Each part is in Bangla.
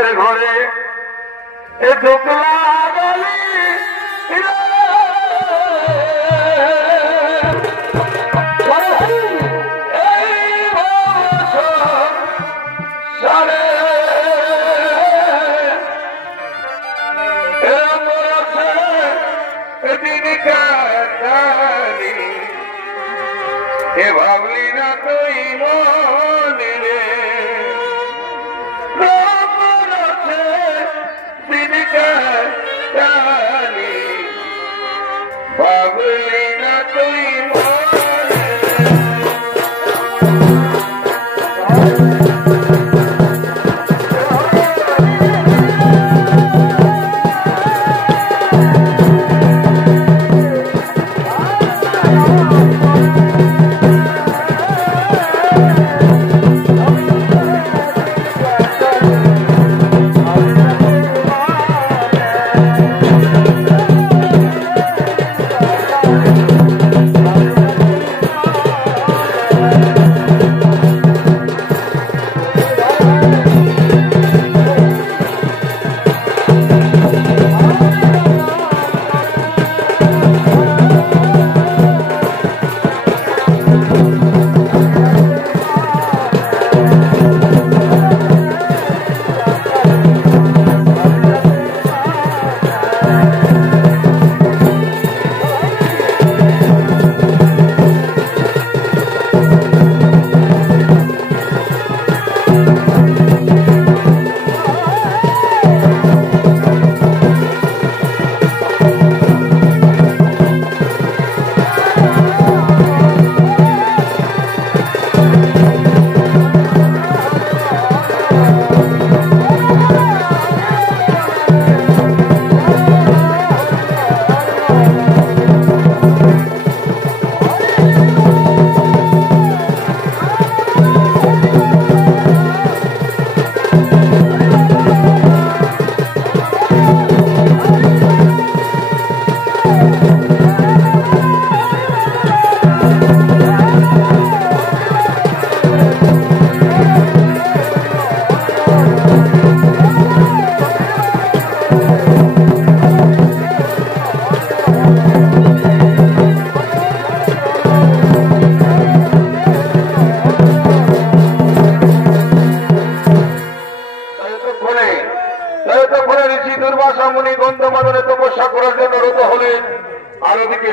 দুঃখের ঘরে এ দোকলা গলি ভাবলি না তুই মনে রে ভাবলি না তুই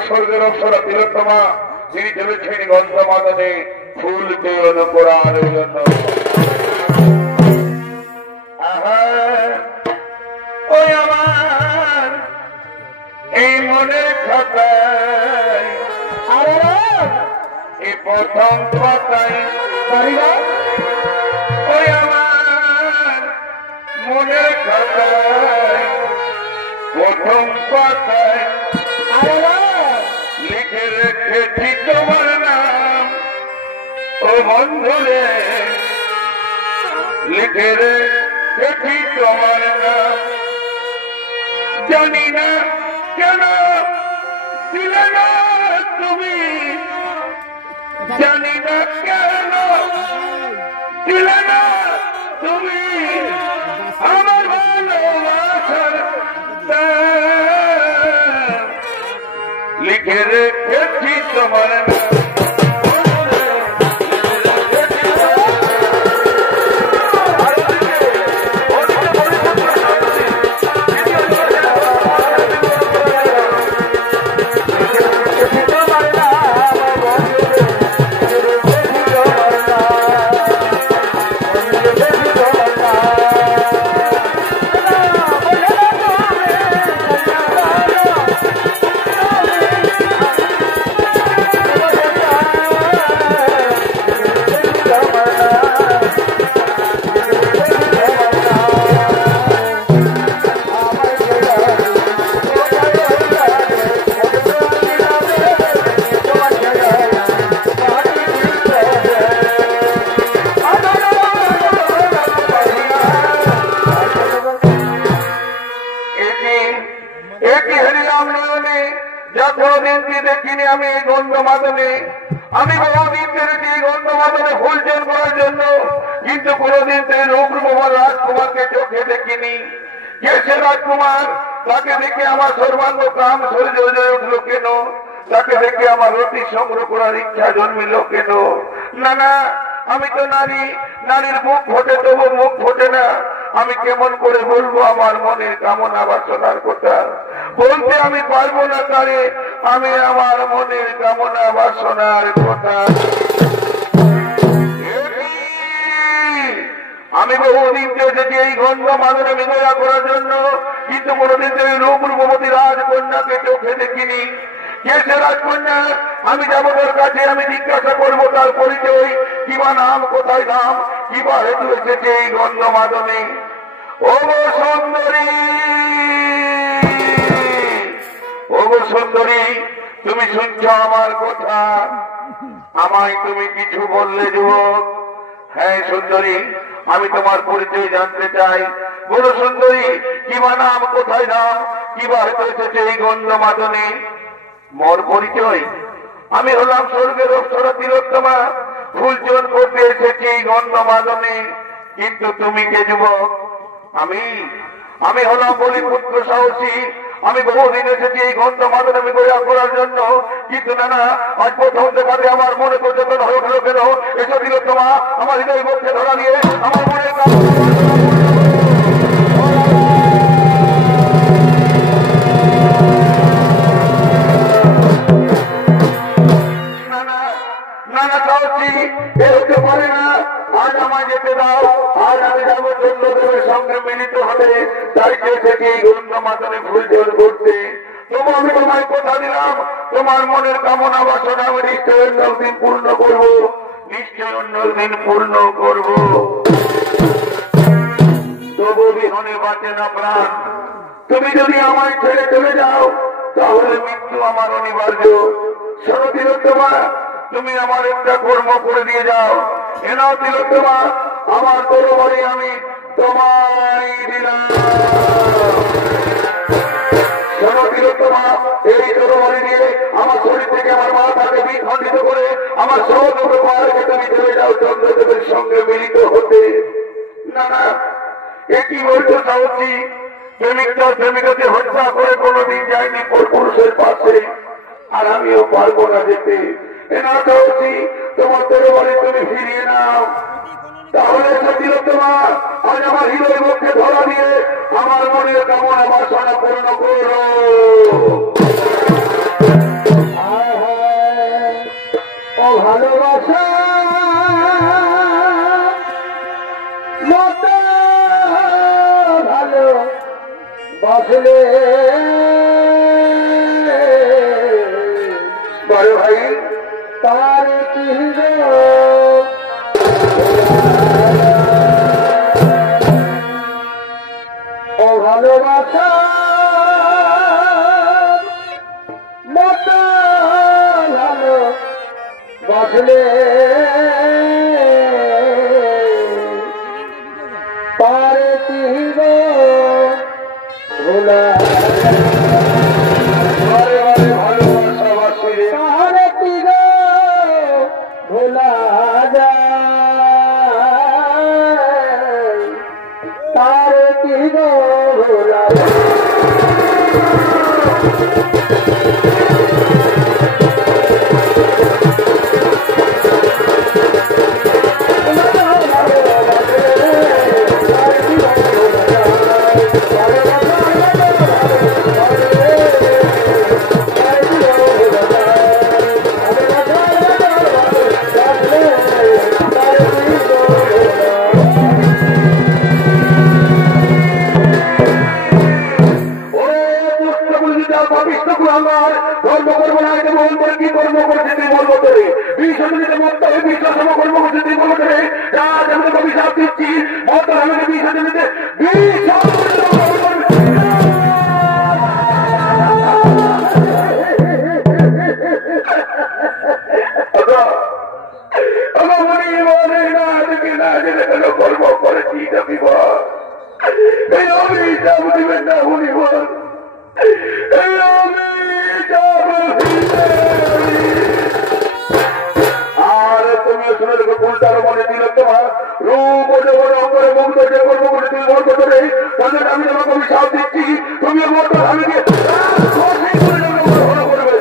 স্বর্গের অপ্সরা তিলোত্তমা যিনি চলেছেন গন্ধমাদনে ফুল দেওয়ানো কোরআনের জন্য। ওই আমার এই মনের খাতায় এই প্রথম পাতায় ওই আমার মনের খাতায় প্রথম পাতায় লিখে রেখেছি তোমার নাম ও বন্ধুরে, লিখে রেখেছি তোমার নাম। জানি না কেন দিলে না তুমি, জানি না কেন দিলে না তুমি আমার ভালোবাসার লিখে রেখেছি তোমার নাম। ফুলচন করার জন্য, কিন্তু কোনদিন তুই রূপরূপমান রাজকুমারকে চোখে দেখিনি। কে সে রাজকুমার? তাকে দেখে আমার সর্বাঙ্গ প্রাণ শরীরে হয়ে উঠল কেন? তাকে দেখে আমার রতি সংগ্রহ করার ইচ্ছা জন্মিল কেন? না না, আমি তো নারী, নারীর মুখ ফোটে তবু মুখ ফোটে না। আমি কেমন করে বলবো আমার মনের কামনা বাসনার কথা? বলতে আমি পারবো না তারে আমি আমার মনের কামনা বাসনার কথা। আমি বহুদিন এসেছি এই গন্ধ মাদনে বিনয়া করার জন্য, কিন্তু কোনদিন তো এই রূপরূপবতী রাজকন্যাকে চোখে দেখিনি। কে সে রাজকন্যা? আমি যাবো তোর কাছে, আমি জিজ্ঞাসা করবো তার পরিচয়, কিবা নাম, কোথায় নাম, কিবা হেতু এসেছে এই গন্ধ মাদনে। ও সুন্দরী, ও সুন্দরী, তুমি শুনছ আমার কথা? আমায় তুমি কিছু বললে যুবক? হ্যাঁ সুন্দরী, আমি তোমার পরিচয় জানতে চাই। বলো সুন্দরী, কিবা নাম, কোথায় নাম, কিবা হেতু এসেছে এই গন্ধ মাদনে? মোর পরিচয়? আমি হলাম স্বর্গের অপ্সরা তিলোত্তমা, ফুলচন করতে এসেছি এই গন্ধ মাদনে। কিন্তু তুমি কে যুবক? আমি হলাম বলিপুত্র সাহসী। আমি বহুদিন এসেছি এই গন্ধ মাদনে বিনয়া করার জন্য, কিন্তু না না, আজ প্রথম দেখাতে আমার মনে সচেতন হয়ে উঠল কেন? এসে তিলোত্তমা আমার হৃদয় বক্ষে ধরা দিয়ে আমার মনে সঙ্গে মিলিত হবে। তাই চেয়েছি এই গন্ধ মাদনে ফুলচন করতে। তবু আমি তোমায় কথা দিলাম, তোমার মনের কামনা বাসনা আমি নিশ্চয় অন্য দিন পূর্ণ করব, নিশ্চয় অন্য দিন পূর্ণ করব। তবু বিহনে বাঁচে না প্রাণ। তুমি যদি আমায় ছেড়ে চলে যাও তাহলে মৃত্যু আমার অনিবার্য। শোনো তিলোত্তমা, তুমি আমার একটা কর্ম করে দিয়ে যাও। এনাও তিলোত্তমা, আমার তরবারি আমি তোমায় দিলাম। শোনো তিলোত্তমা, এই তরবারি দিয়ে আমার শরীর থেকে আমার মাথাকে বিখণ্ডিত করে আমার সহযোগে পাহাড়কে তুমি চলে যাও চন্দ্রদেবের সঙ্গে মিলিত হতে। না না, একই বলতো সাহসী। প্রেমিক তার প্রেমিকাকে হত্যা করে কোনোদিন যায়নি পুরুষের পাশে, আর আমিও পারবো না যেতে। এনা সাহসী, তোমার তরবারি তুমি ফিরিয়ে নাও। তাহলে তিলোত্তমা, আজ আমার হৃদয় মুখে ধরা দিয়ে আমার মনের কামনা বাসনা পূর্ণ করো। ও ভালোবাসা মতো ভালো বাসলে বড় ভাই তার কি ভালোবাসা মতো ভালো বাসলে পারে কি ভোলা ভালোবাসা বাসলে পারে কি ভোলা যায়, তারে কি ভোলা শুনে দেখো উল্টার মনে দিল তোমার রূপ অঙ্গরে মুগ্ধ যে কর্ম করে তুমি মর্ম করে তাদের আমি তোমাকে অভিশাপ দিচ্ছি তুমি মর্ম আমি করবে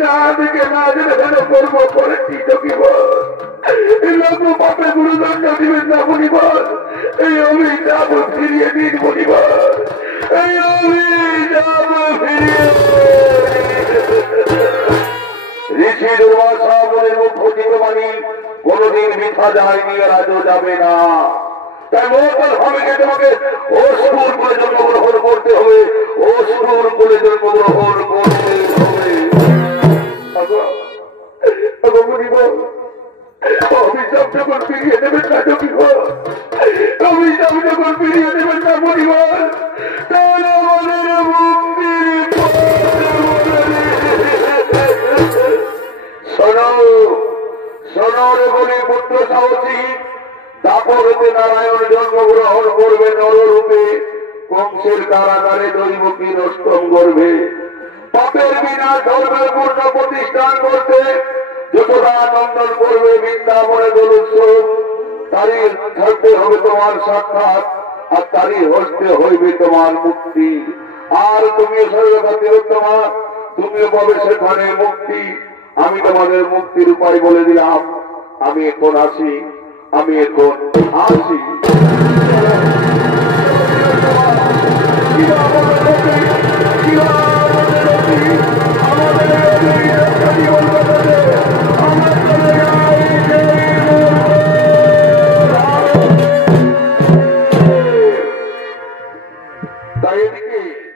না দিকে না দিলে কেন কর্ম করেছি তো কি বল লোক পাপে গুরুদণ্ড দিবেন না মণিবল এই অভিশাপ ফিরিয়ে দিন মণিবল এই অভিশাপ ফিরিয়ে ঋষি দুর্বাসা বলে মুখ্য জীববাণী কোনদিন মিথ্যা যায়নি আর আজও যাবে না তাই মঙ্গল হবে তোমাকে অসুর করে জন্মগ্রহণ করতে হবে অসুর করে জন্মগ্রহণ করতে হবে অভিশাপ যখন ফিরিয়ে দেবেন না কি অভিশাপ যখন ফিরিয়ে দেবেন না পরিবার তাহলে আমাদের শোনো শোনো রে বলি পুত্র সাহসী দাপরতে নারায়ণ জন্মগ্রহণ করবে নররূপে কংসের কারাগারে দৈবকী নষ্টম করবে পাপের বিনা ধর্মের পূর্ণ প্রতিষ্ঠান করতে যতটা নন্দন করবে বৃন্দাবনে দোলোৎসব তারই থাকতে হবে তোমার সাক্ষাৎ আর তারই হস্তে হইবে তোমার মুক্তি আর তুমিও সর্বতমা তুমিও পাবে সেখানে মুক্তি আমি তোমাদের মুক্তির উপায় বলে দিলাম আমি এখন আসি আমি এখন আসি তাই এদিকে